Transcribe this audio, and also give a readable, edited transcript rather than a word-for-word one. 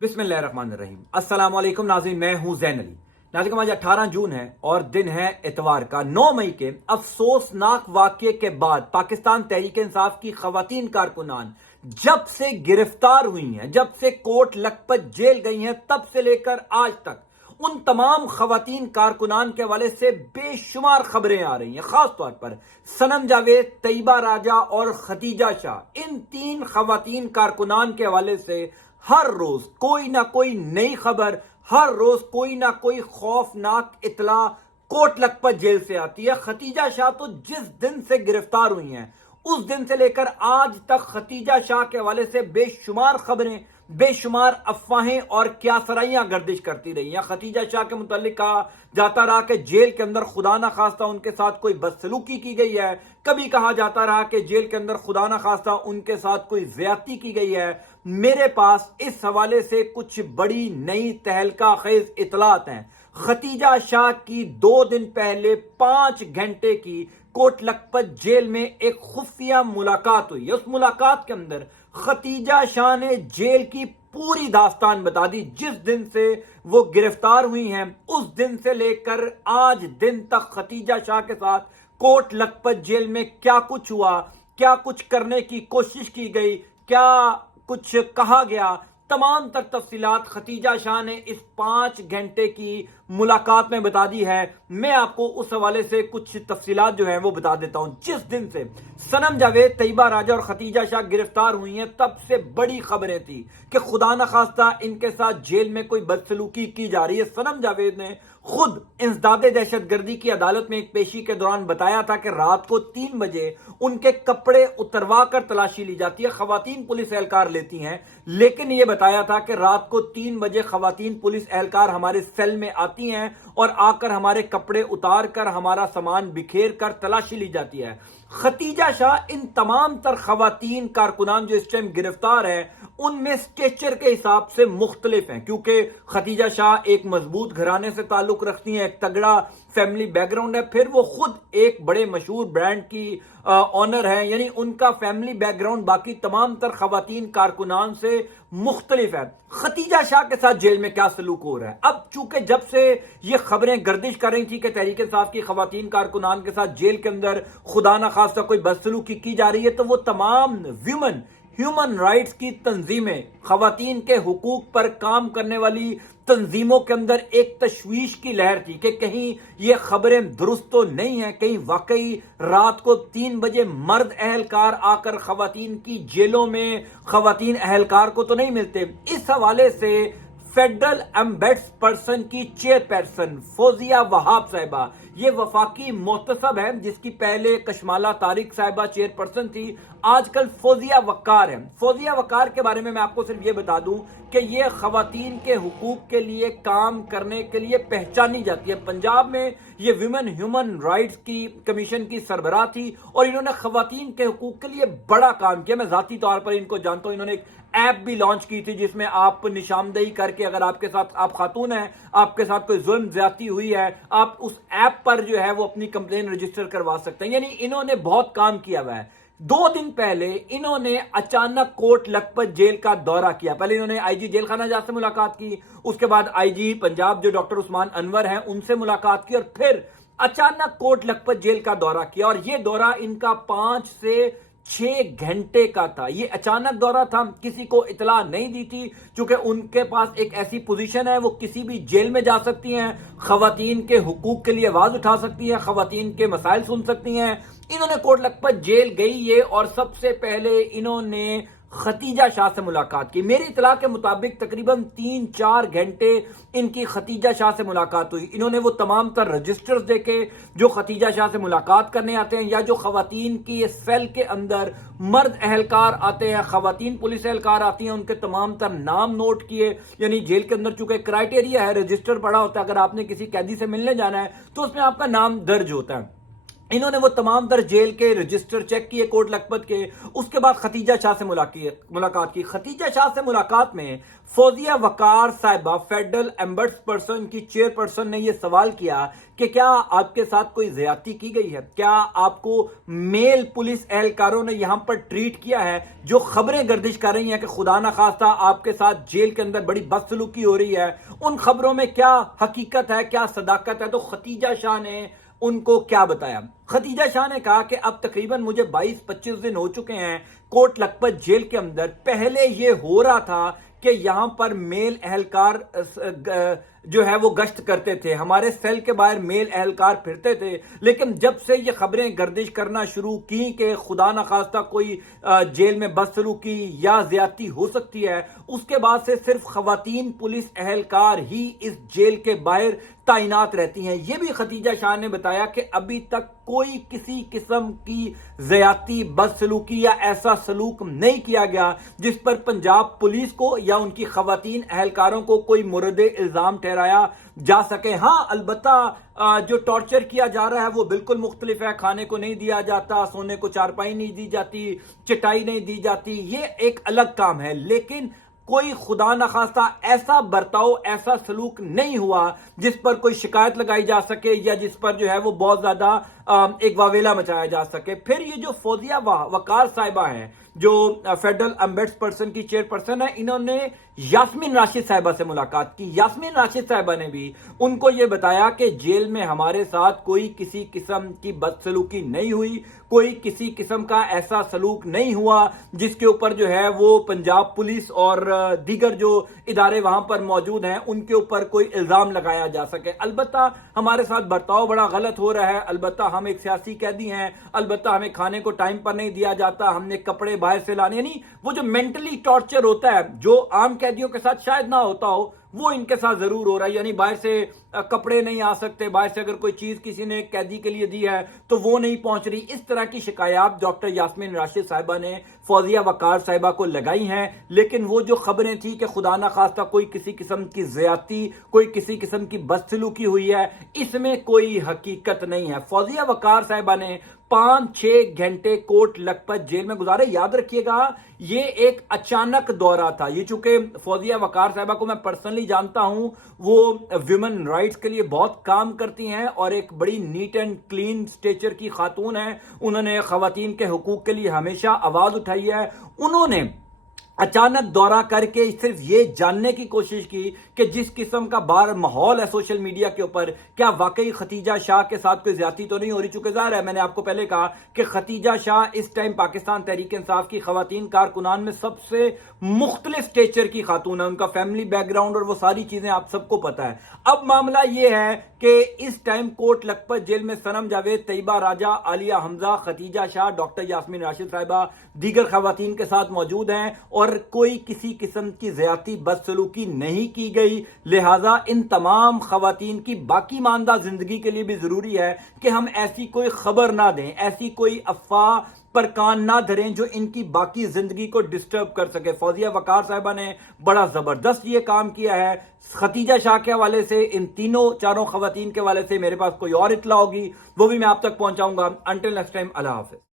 बिस्मिल्लाहिर्रहमानिर्रहीम। अस्सलाम वालेकुम नाज़रीन, मैं हूं ज़ैन अली। नाज़रीन, आज 18 जून है और दिन है इतवार का। 9 मई के अफसोसनाक वाक़ये के बाद पाकिस्तान तहरीक इंसाफ की ख़वातीन कारकुनान जब से गिरफ्तार हुई हैं, जब से कोट लखपत जेल गई हैं, तब से लेकर आज तक उन तमाम ख़वातीन कारकुनान के हवाले से बेशुमार खबरें आ रही हैं। खास तौर पर सनम जावेद, तैयबा राजा और खतीजा शाह, इन 3 ख़वातीन कारकुनान के हवाले से हर रोज कोई ना कोई नई खबर, हर रोज कोई ना कोई खौफनाक इतला कोट लखपत जेल से आती है। खतीजा शाह तो जिस दिन से गिरफ्तार हुई हैं, उस दिन से लेकर आज तक खतीजा शाह के हवाले से बेशुमार खबरें, बेशुमार अफवाहें और क्या सराइयां गर्दिश करती रही हैं। खतीजा शाह के मुतालिक कहा जाता रहा कि जेल के अंदर खुदा ना खास्ता उनके साथ कोई बदसलूकी की गई है, कभी कहा जाता रहा कि जेल के अंदर खुदा ना खास्ता उनके साथ कोई ज्यादती की गई है। मेरे पास इस हवाले से कुछ बड़ी नई तहलका खेज इतलात हैं। खतीजा शाह की 2 दिन पहले 5 घंटे की कोट लखपत जेल में एक खुफिया मुलाकात हुई है। उस मुलाकात के अंदर खतीजा शाह ने जेल की पूरी दास्तान बता दी। जिस दिन से वो गिरफ्तार हुई हैं, उस दिन से लेकर आज दिन तक खतीजा शाह के साथ कोट लखपत जेल में क्या कुछ हुआ, क्या कुछ करने की कोशिश की गई, क्या कुछ कहा गया, तमाम तर तफसीलात खतीजा शाह ने इस 5 घंटे की मुलाकात में बता दी है। मैं आपको उस हवाले से कुछ तफसीलात जो है वो बता देता हूं। जिस दिन से सनम जावेद, तैयबा राजा और खतीजा शाह गिरफ्तार हुई हैं, तब से बड़ी खबरें थी कि खुदा न खास्ता इनके साथ जेल में कोई बदसलूकी की जा रही है। सनम जावेद ने खुद इंसदादे दहशतगर्दी की अदालत में एक पेशी के दौरान बताया था कि रात को 3 बजे उनके कपड़े उतरवा कर तलाशी ली जाती है। खवातीन पुलिस एहलकार लेती हैं, लेकिन यह बताया था कि रात को 3 बजे खवातीन पुलिस एहलकार हमारे सेल में आती हैं और आकर हमारे कपड़े उतार कर हमारा सामान बिखेर कर तलाशी ली जाती है। खतीजा शाह इन तमाम तर खवातीन कारकुनान जो इस टाइम गिरफ्तार हैं, उनमें स्टेचर के हिसाब से मुख्तलिफ हैं, क्योंकि खतीजा शाह एक मजबूत घराने से ताल्लुक रखती हैं, एक तगड़ा फैमिली बैकग्राउंड है, फिर वो खुद एक बड़े मशहूर ब्रांड की ऑनर है, यानी उनका फैमिली बैकग्राउंड बाकी तमाम तर खवातीन कारकुनान से मुख्तलिफ है। खतीजा शाह के साथ जेल में क्या सलूक हो रहा है, अब चूंकि जब से ये खबरें गर्दिश कर रही थी कि तहरीक इंसाफ की खवातीन कारकुनान के साथ जेल के अंदर खुदा ना खास्ता कोई बदसलूकी की जा रही है, तो वो तमाम ह्यूमन राइट्स की तंजीमें, खवातीन के हुकूक पर काम करने वाली तंजीमों के अंदर एक तशवीश की लहर थी कि कहीं ये खबरें दुरुस्त तो नहीं है, कहीं वाकई रात को 3 बजे मर्द अहलकार आकर खवातीन की जेलों में खवातीन अहलकार को तो नहीं मिलते। इस हवाले से फेडरल एम्बेड्स पर्सन की चेयरपर्सन फौजिया वहाब साहिबा, ये वफाकी मोहतसब है, जिसकी पहले कशमाला तारिक साहिबा चेयरपर्सन थी, आजकल फौजिया वक्कार है। फौजिया वक्कार के बारे में मैं आपको सिर्फ ये बता दूं कि ये खवातीन के हुकूक के लिए काम करने के लिए पहचानी जाती है। पंजाब में ये विमेन ह्यूमन राइट्स की कमीशन की सरबराह थी और इन्होंने खवातीन के हुकूक के लिए बड़ा काम किया। मैं जाती तौर पर इनको जानता हूं। इन्होंने एक ऐप भी लॉन्च की थी जिसमें आप निशानदेही करके, अगर आपके साथ, आप खातून हैं, आपके साथ कोई जुल्म ज्यादती हुई है, आप उस ऐप पर जो है वो अपनी कंप्लेन रजिस्टर करवा सकते हैं। यानी इन्होंने बहुत काम किया हुआ है। 2 दिन पहले इन्होंने अचानक कोट लखपत जेल का दौरा किया। पहले इन्होंने आईजी जेल खाना जहां से मुलाकात की, उसके बाद आईजी पंजाब जो डॉक्टर उस्मान अनवर हैं उनसे मुलाकात की, और फिर अचानक कोट लखपत जेल का दौरा किया। और यह दौरा इनका 5 से 6 घंटे का था। ये अचानक दौरा था, किसी को इतला नहीं दी थी, क्योंकि उनके पास एक ऐसी पोजीशन है, वो किसी भी जेल में जा सकती हैं, खवातीन के हुकूक के लिए आवाज उठा सकती हैं, खवातीन के मसाइल सुन सकती हैं। इन्होंने कोट लखपत जेल गई ये, और सबसे पहले इन्होंने खतीजा शाह से मुलाकात की। मेरी इतला के मुताबिक तकरीबन 3-4 घंटे इनकी खतीजा शाह से मुलाकात हुई। इन्होंने वो तमाम तर रजिस्टर्स देखे जो खतीजा शाह से मुलाकात करने आते हैं, या जो खवातीन की सेल के अंदर मर्द अहलकार आते हैं, खवातीन पुलिस एहलकार आती हैं, उनके तमाम तर नाम नोट किए। यानी जेल के अंदर चूंकि क्राइटेरिया है, रजिस्टर पड़ा होता है, अगर आपने किसी कैदी से मिलने जाना है तो उसमें आपका नाम दर्ज होता है। انہوں نے وہ تمام در جیل کے رجسٹر چیک کیے کوٹ لکھپت کے. اس کے بعد ختیجہ شاہ سے ملاقات کی. ختیجہ شاہ سے ملاقات میں فوزیہ وقار صاحبہ فیڈرل ایمبیڈس پرسن کی چیئر پرسن نے یہ سوال کیا کہ کیا آپ کے ساتھ کوئی زیادتی کی گئی ہے؟ کیا آپ کو میل پولیس اہلکاروں نے یہاں پر ٹریٹ کیا ہے؟ جو خبریں گردش کر رہی ہیں کہ خدا نخواستہ آپ کے ساتھ جیل کے اندر بڑی بدسلوکی ہو رہی ہے، ان خبروں میں کیا حقیقت ہے، کیا صداقت ہے؟ تو ختیجہ شاہ نے ان کو کیا بتایا؟ ختیجہ شاہ نے کہا کہ اب تقریباً مجھے 22-25 دن ہو چکے ہیں کوٹ لکھپت جیل کے اندر. پہلے یہ ہو رہا تھا کہ یہاں پر میل اہلکار جو ہے وہ گشت کرتے تھے، ہمارے سیل کے باہر میل اہلکار پھرتے تھے، لیکن جب سے یہ خبریں گردش کرنا شروع کی کہ خدا نخواستہ کوئی جیل میں بدسلوکی یا زیادتی ہو سکتی ہے، اس کے بعد سے صرف خواتین پولیس اہلکار ہی اس جیل کے باہر تعینات رہتی ہیں. یہ بھی ختیجہ شاہ نے بتایا کہ ابھی تک کوئی کسی قسم کی زیادتی، بدسلوکی یا ایسا سلوک نہیں کیا گیا جس پر پنجاب پولیس کو یا ان کی خواتین اہلکاروں کو کوئی مورد الزام ٹھہرایا جا سکے. ہاں البتہ جو ٹارچر کیا جا رہا ہے وہ بالکل مختلف ہے. کھانے کو نہیں دیا جاتا، سونے کو چارپائی نہیں دی جاتی، چٹائی نہیں دی جاتی، یہ ایک الگ کام ہے. لیکن کوئی خدا نخواستہ ایسا برتاؤ، ایسا سلوک نہیں ہوا جس پر کوئی شکایت لگائی جا سکے یا جس پر جو ہے وہ بہت زیادہ ایک واویلا مچایا جا سکے. پھر یہ جو فوزیہ وقار صاحبہ ہیں جو فیڈرل ایمبیڈس پرسن کی چیئر پرسن ہے، انہوں نے یاسمین راشد صاحبہ سے ملاقات کی. یاسمین راشد صاحبہ نے بھی ان کو یہ بتایا کہ جیل میں ہمارے ساتھ کوئی کسی قسم کی بدسلوکی نہیں ہوئی، کوئی کسی قسم کا ایسا سلوک نہیں ہوا جس کے اوپر جو ہے وہ پنجاب پولیس اور دیگر جو ادارے وہاں پر موجود ہیں ان کے اوپر کوئی الزام لگایا جا سکے. البتہ ہمارے ساتھ برتاؤ بڑا غلط ہو رہا ہے، البتہ ہم ایک سیاسی قیدی ہیں، البتہ ہمیں کھانے کو ٹائم پر نہیں دیا جاتا، ہم نے کپڑے باہر سے لانے، یعنی وہ جو مینٹلی ٹارچر ہوتا ہے جو عام قیدیوں کے ساتھ شاید نہ ہوتا ہو وہ ان کے ساتھ ضرور ہو رہا ہے. یعنی باہر سے کپڑے نہیں آ سکتے، باہر سے اگر کوئی چیز کسی نے قیدی کے لیے دی ہے تو وہ نہیں پہنچ رہی. اس طرح کی شکایات ڈاکٹر یاسمین راشد صاحبہ نے فوزیہ وقار صاحبہ کو لگائی ہیں. لیکن وہ جو خبریں تھیں کہ خدا نخواستہ کوئی کسی قسم کی زیادتی، کوئی کسی قسم کی بدسلوکی ہوئی ہے، اس میں کوئی حقیقت نہیں ہے. فوزیہ وقار صاحبہ نے 5-6 گھنٹے کوٹ لکھپت جیل میں گزارے. یاد رکھیے گا یہ ایک اچانک دورہ تھا. یہ چونکہ فوزیہ وقار صاحبہ کو میں پرسنلی جانتا ہوں، وہ ویمن رائٹس کے لیے بہت کام کرتی ہیں اور ایک بڑی نیٹ اینڈ کلین سٹیچر کی خاتون ہیں. انہوں نے خواتین کے حقوق کے لیے ہمیشہ آواز اٹھائی ہے. انہوں نے اچانک دورہ کر کے صرف یہ جاننے کی کوشش کی کہ جس قسم کا باہر ماحول ہے سوشل میڈیا کے اوپر، کیا واقعی ختیجہ شاہ کے ساتھ کوئی زیادتی تو نہیں ہو رہی. چونکہ ظاہر ہے، میں نے آپ کو پہلے کہا کہ ختیجہ شاہ اس ٹائم پاکستان تحریک انصاف کی خواتین کارکنان میں سب سے مختلف سٹیچر کی خاتون ہے. ان کا فیملی بیک گراؤنڈ اور وہ ساری چیزیں آپ سب کو پتا ہے. اب معاملہ یہ ہے کہ اس ٹائم کوٹ لکھپت جیل میں صنم جاوید، طیبہ راجہ، عالیہ حمزہ، ختیجہ شاہ، ڈاکٹر یاسمین راشد صاحبہ دیگر خواتین کے ساتھ موجود ہیں اور کوئی کسی قسم کی زیادتی، بدسلوکی نہیں کی گئی. لہٰذا ان تمام خواتین کی باقی ماندہ زندگی کے لیے بھی ضروری ہے کہ ہم ایسی کوئی خبر نہ دیں، ایسی کوئی افواہ پر کان نہ دھریں جو ان کی باقی زندگی کو ڈسٹرب کر سکے. فوزیہ وقار صاحبہ نے بڑا زبردست یہ کام کیا ہے. ختیجہ شاہ کے حوالے سے، ان چاروں خواتین کے حوالے سے میرے پاس کوئی اور اطلاع ہوگی وہ بھی میں آپ تک پہنچاؤں گا. انٹل نیکسٹ ٹائم، اللہ حافظ.